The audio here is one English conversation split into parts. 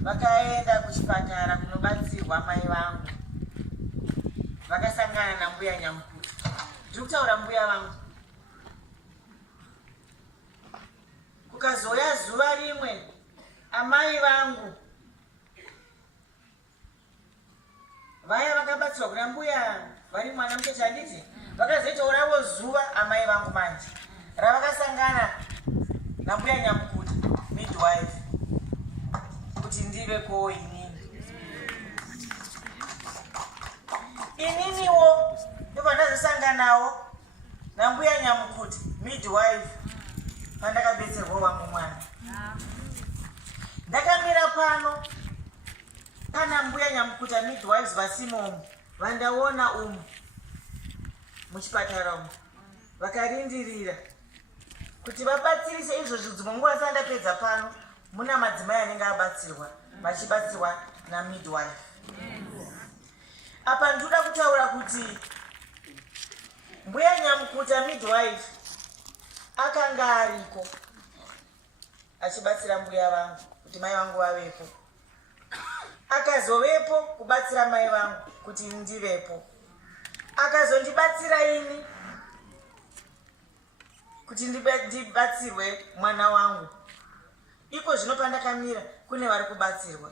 vakaenda kuchipatara kunobatsirwa mai vangu, vakasangana nambuya Nyamukuta. Ndiri kutaura mbuya vangu. Kukazoya zuva rimwe amai vangu vaya vakabatsirwa kuna mbuya vari mwana mucheche handiti, vakazoitaurawo zuva amai vangu manje ravakasangana nambuya Nyamukuta midwife kuti ndiveko ininiwo ndibva ndazosanganawo nambuya Nyamukuta midwife pandakabetserwa wangu mwana. Ndakamira pano kana mbuya Nyamukuta midwives vasimomu vandaona muchipatara umu vakarindirira kuti vabatsirise izvozvo. Dzimwe nguva dzisati ndapedza pano muna madzimai anenge abatsirwa vachibatsirwa namidwife. Apa ndoda kutaura kuti mbuya Nyamukuta midwife akanga ariko achibatsira mbuya vangu kuti mai vangu vavepo, akazovepo kubatsira mai vangu kuti ndivepo, akazondibatsira ini kuti ndibatsirwe mwana wangu. Iko zvino pandakamira kune vari kubatsirwa,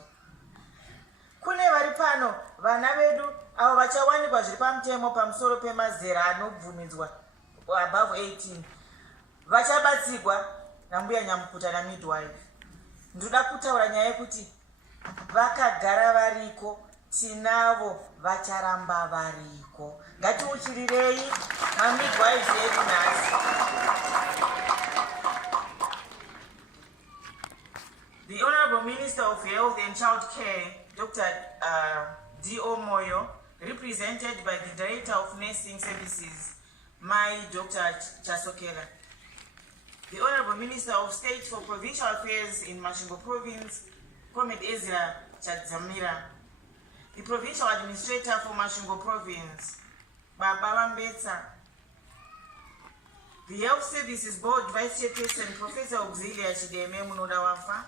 kune vari pano vana vedu avo vachawanikwa zviri pamutemo pamusoro pemazera anobvumidzwa above 18 vachabatsirwa nambuya Nyamukuta namidwife. Ndoda kutaura nyaya yekuti vakagara variko, tinavo vacharamba variko. Ngatiuchirirei mamidwives edu nhasi. The Honorable Minister of Health and Child Care, Dr. D.O. Moyo, represented by the Director of Nursing Services, my Dr. Chasokela. The Honorable Minister of State for Provincial Affairs in Masvingo Province, Comrade Ezra Chadzamira. The Provincial Administrator for Masvingo Province, Baba Mbetsa. The Health Services Board Vice Chairperson, Professor Auxilia Chideme Munodawafa.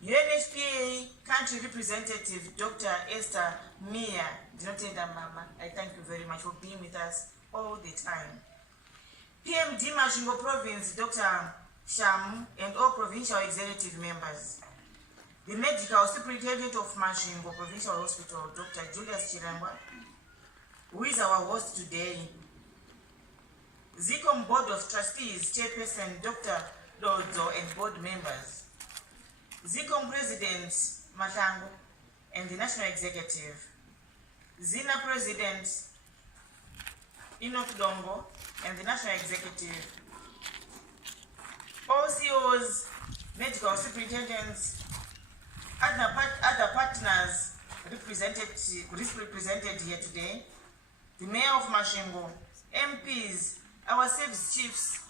UNFPA Country Representative, Dr. Esther Mia Dinotenda Mama. I thank you very much for being with us all the time. PMD Masvingo Province, Dr. Sham, and all provincial executive members. The Medical Superintendent of Masvingo Provincial Hospital, Dr. Julius Chirangwa, who is our host today. ZICOM Board of Trustees, Chairperson Dr. Lodzo and board members. ZICOM President Matango and the National Executive. ZINA President Enoch Dongo and the National Executive. OCOs, medical superintendents, other partners represented here today, the Mayor of Masvingo, MPs, our service chiefs,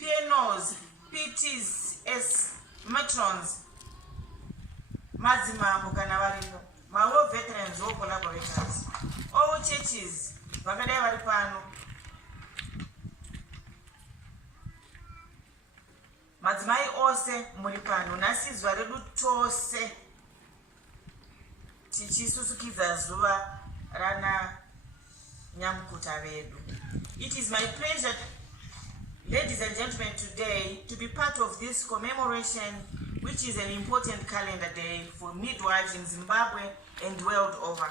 PNOs, PTs, matrons, madzimambo kana varipo, mawo veterans or collaborators, all churches, vakadai vari pano, madzimai ose muri pano, nhasi zuva redu tose tichisusukidza zuva rana Nyamukuta vedu. It is my pleasure, ladies and gentlemen, today to be part of this commemoration, which is an important calendar day for midwives in Zimbabwe and world over.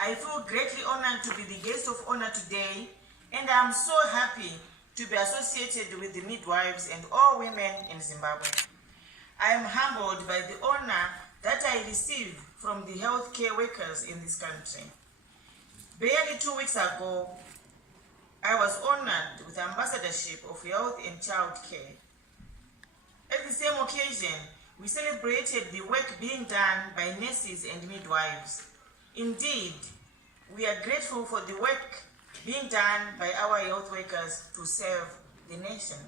I feel greatly honored to be the guest of honor today, and I am so happy to be associated with the midwives and all women in Zimbabwe. I am humbled by the honor that I receive from the healthcare workers in this country. Barely 2 weeks ago, I was honored with the Ambassadorship of Health and Child Care. At the same occasion, we celebrated the work being done by nurses and midwives. Indeed, we are grateful for the work being done by our health workers to serve the nation.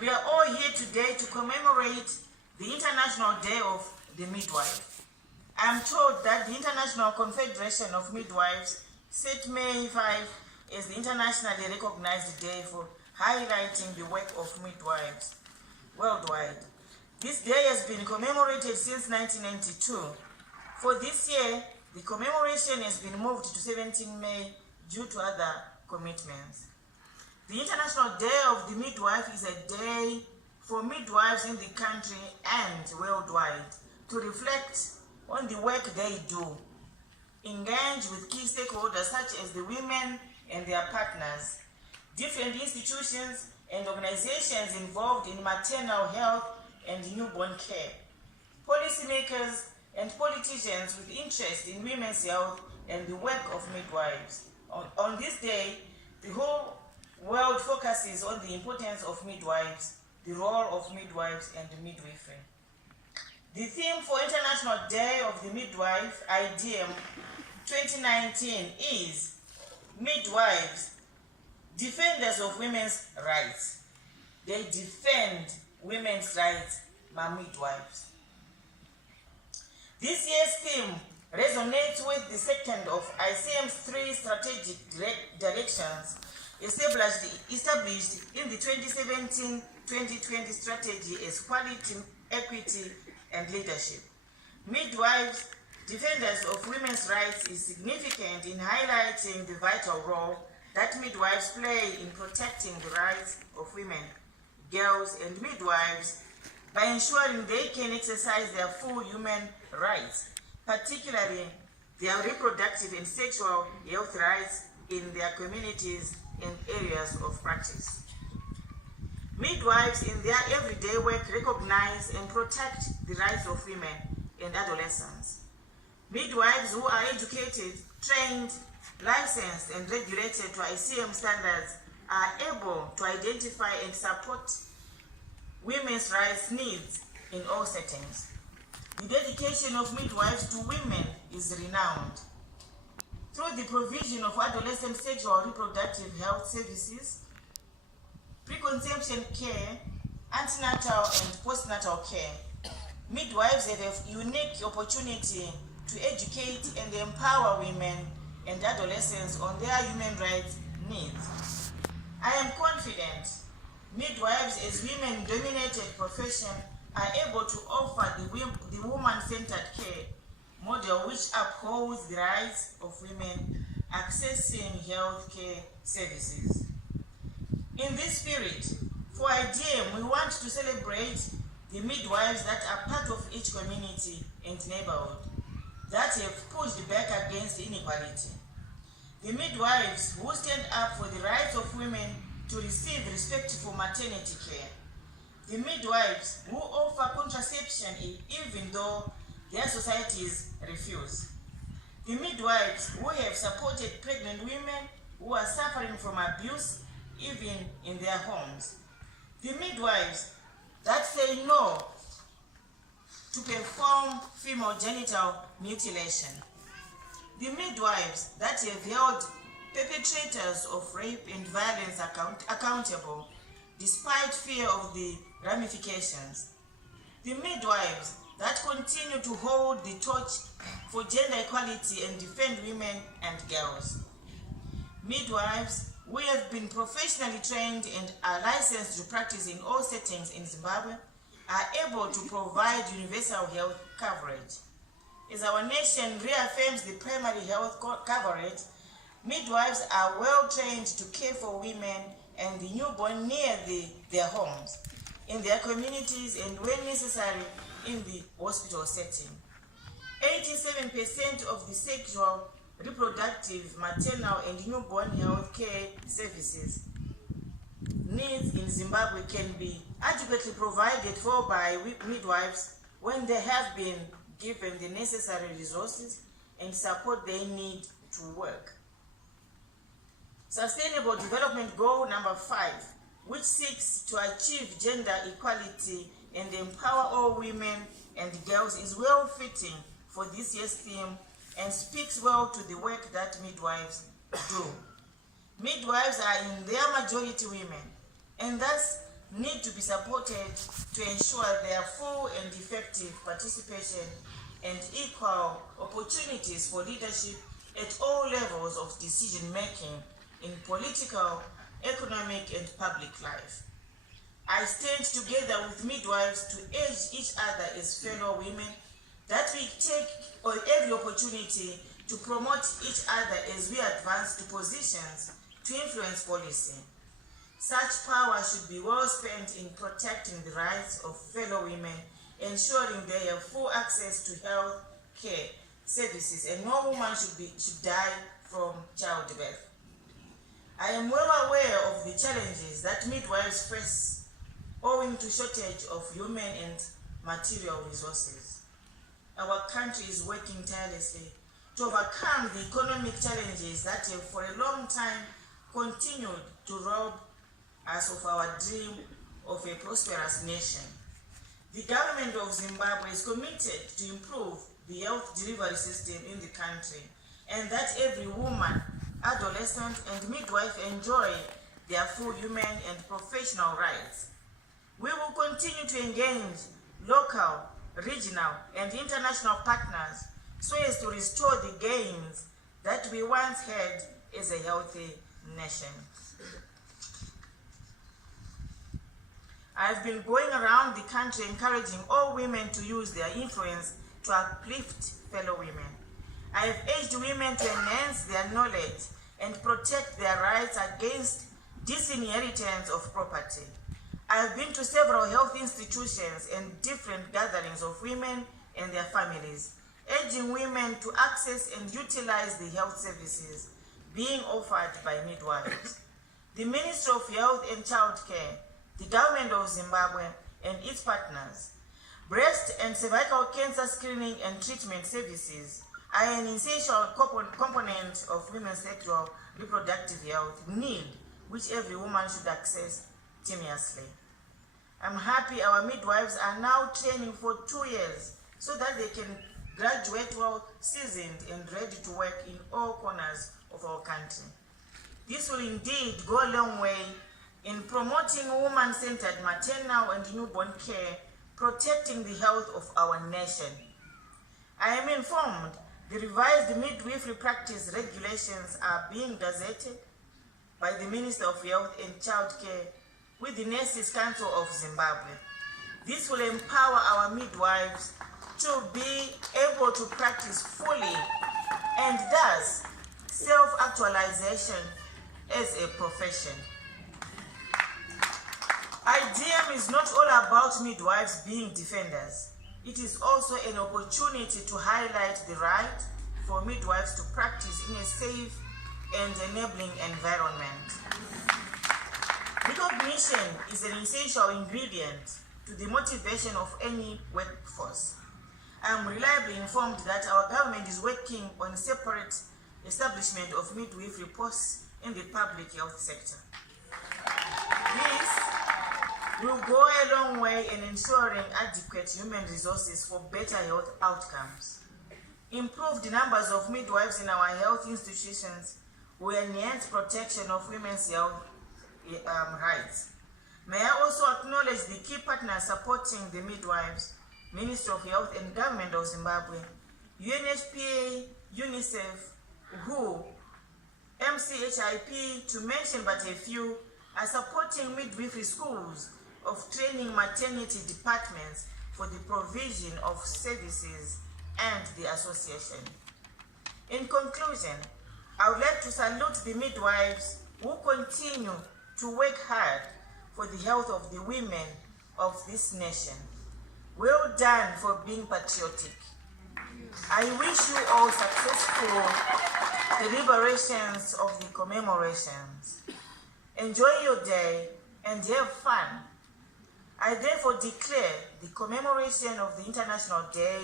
We are all here today to commemorate the International Day of the Midwife. I am told that the International Confederation of Midwives set May 5 as the internationally recognized day for highlighting the work of midwives worldwide. This day has been commemorated since 1992. For this year, the commemoration has been moved to 17 May due to other commitments. The International Day of the Midwife is a day for midwives in the country and worldwide to reflect on the work they do, engage with key stakeholders such as the women and their partners, different institutions and organizations involved in maternal health and newborn care, policymakers and politicians with interest in women's health and the work of midwives. On this day, the whole world focuses on the importance of midwives, the role of midwives and midwifery. The theme for International Day of the Midwife, IDM 2019 is Midwives, Defenders of Women's Rights. They defend women's rights, my midwives. This year's theme resonates with the second of ICM's 3 strategic directions established in the 2017-2020 strategy as quality, equity, and leadership. Midwives, defenders of women's rights is significant in highlighting the vital role that midwives play in protecting the rights of women, girls, and midwives by ensuring they can exercise their full human rights, particularly their reproductive and sexual health rights in their communities and areas of practice. Midwives in their everyday work recognize and protect the rights of women and adolescents. Midwives who are educated, trained, licensed, and regulated to ICM standards are able to identify and support women's rights needs in all settings. The dedication of midwives to women is renowned. Through the provision of adolescent sexual reproductive health services, preconception care, antenatal and postnatal care, midwives have a unique opportunity to educate and empower women and adolescents on their human rights needs. I am confident midwives, as women-dominated profession, are able to offer the woman-centered care model which upholds the rights of women accessing health care services. In this spirit, for IDM, we want to celebrate the midwives that are part of each community and neighborhood that have pushed back against inequality. The midwives who stand up for the rights of women to receive respectful maternity care. The midwives who offer contraception even though their societies refuse. The midwives who have supported pregnant women who are suffering from abuse even in their homes. The midwives that say no to perform female genital mutilation. The midwives that have held perpetrators of rape and violence accountable despite fear of the ramifications. The midwives that continue to hold the torch for gender equality and defend women and girls. Midwives who have been professionally trained and are licensed to practice in all settings in Zimbabwe are able to provide universal health coverage. As our nation reaffirms the primary health coverage, midwives are well trained to care for women and the newborn near their homes, in their communities, and when necessary, in the hospital setting. 87% of the sexual, reproductive, maternal, and newborn health care services needs in Zimbabwe can be adequately provided for by midwives when they have been given the necessary resources and support they need to work. Sustainable Development Goal number 5, which seeks to achieve gender equality and empower all women and girls, is well fitting for this year's theme and speaks well to the work that midwives do. Midwives are in their majority women and thus need to be supported to ensure their full and effective participation and equal opportunities for leadership at all levels of decision making in political, economic, and public life. I stand together with midwives to urge each other as fellow women that we take every opportunity to promote each other as we advance to positions to influence policy. Such power should be well spent in protecting the rights of fellow women, ensuring they have full access to health care services, and no woman should die from childbirth. I am well aware of the challenges that midwives face owing to shortage of human and material resources. Our country is working tirelessly to overcome the economic challenges that have for a long time continued to rob us of our dream of a prosperous nation. The government of Zimbabwe is committed to improve the health delivery system in the country, and that every woman, adolescent, and midwife enjoy their full human and professional rights. We will continue to engage local, regional, and international partners so as to restore the gains that we once had as a healthy nation. I've been going around the country encouraging all women to use their influence to uplift fellow women. I have urged women to enhance their knowledge and protect their rights against disinheritance of property. I have been to several health institutions and different gatherings of women and their families, urging women to access and utilize the health services being offered by midwives. The Ministry of Health and Child Care, the government of Zimbabwe and its partners, breast and cervical cancer screening and treatment services are an essential component of women's sexual reproductive health need, which every woman should access seamlessly. I'm happy our midwives are now training for 2 years so that they can graduate well seasoned and ready to work in all corners of our country. This will indeed go a long way in promoting woman-centered maternal and newborn care, protecting the health of our nation. I am informed the revised midwifery practice regulations are being gazetted by the Minister of Health and Child Care with the Nurses Council of Zimbabwe. This will empower our midwives to be able to practice fully and thus self-actualization as a profession. IDM is not all about midwives being defenders. It is also an opportunity to highlight the right for midwives to practice in a safe and enabling environment. Recognition is an essential ingredient to the motivation of any workforce. I am reliably informed that our government is working on separate establishment of midwifery posts in the public health sector. This will go a long way in ensuring adequate human resources for better health outcomes. Improved numbers of midwives in our health institutions will enhance protection of women's health rights. May I also acknowledge the key partners supporting the midwives, Ministry of Health and Government of Zimbabwe, UNHPA, UNICEF, WHO, MCHIP, to mention but a few, are supporting midwifery schools of training maternity departments for the provision of services and the association. In conclusion, I would like to salute the midwives who continue to work hard for the health of the women of this nation. Well done for being patriotic. I wish you all successful deliberations of the commemorations. Enjoy your day and have fun. I therefore declare the commemoration of the International Day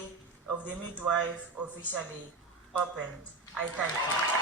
of the Midwife officially opened. I thank you.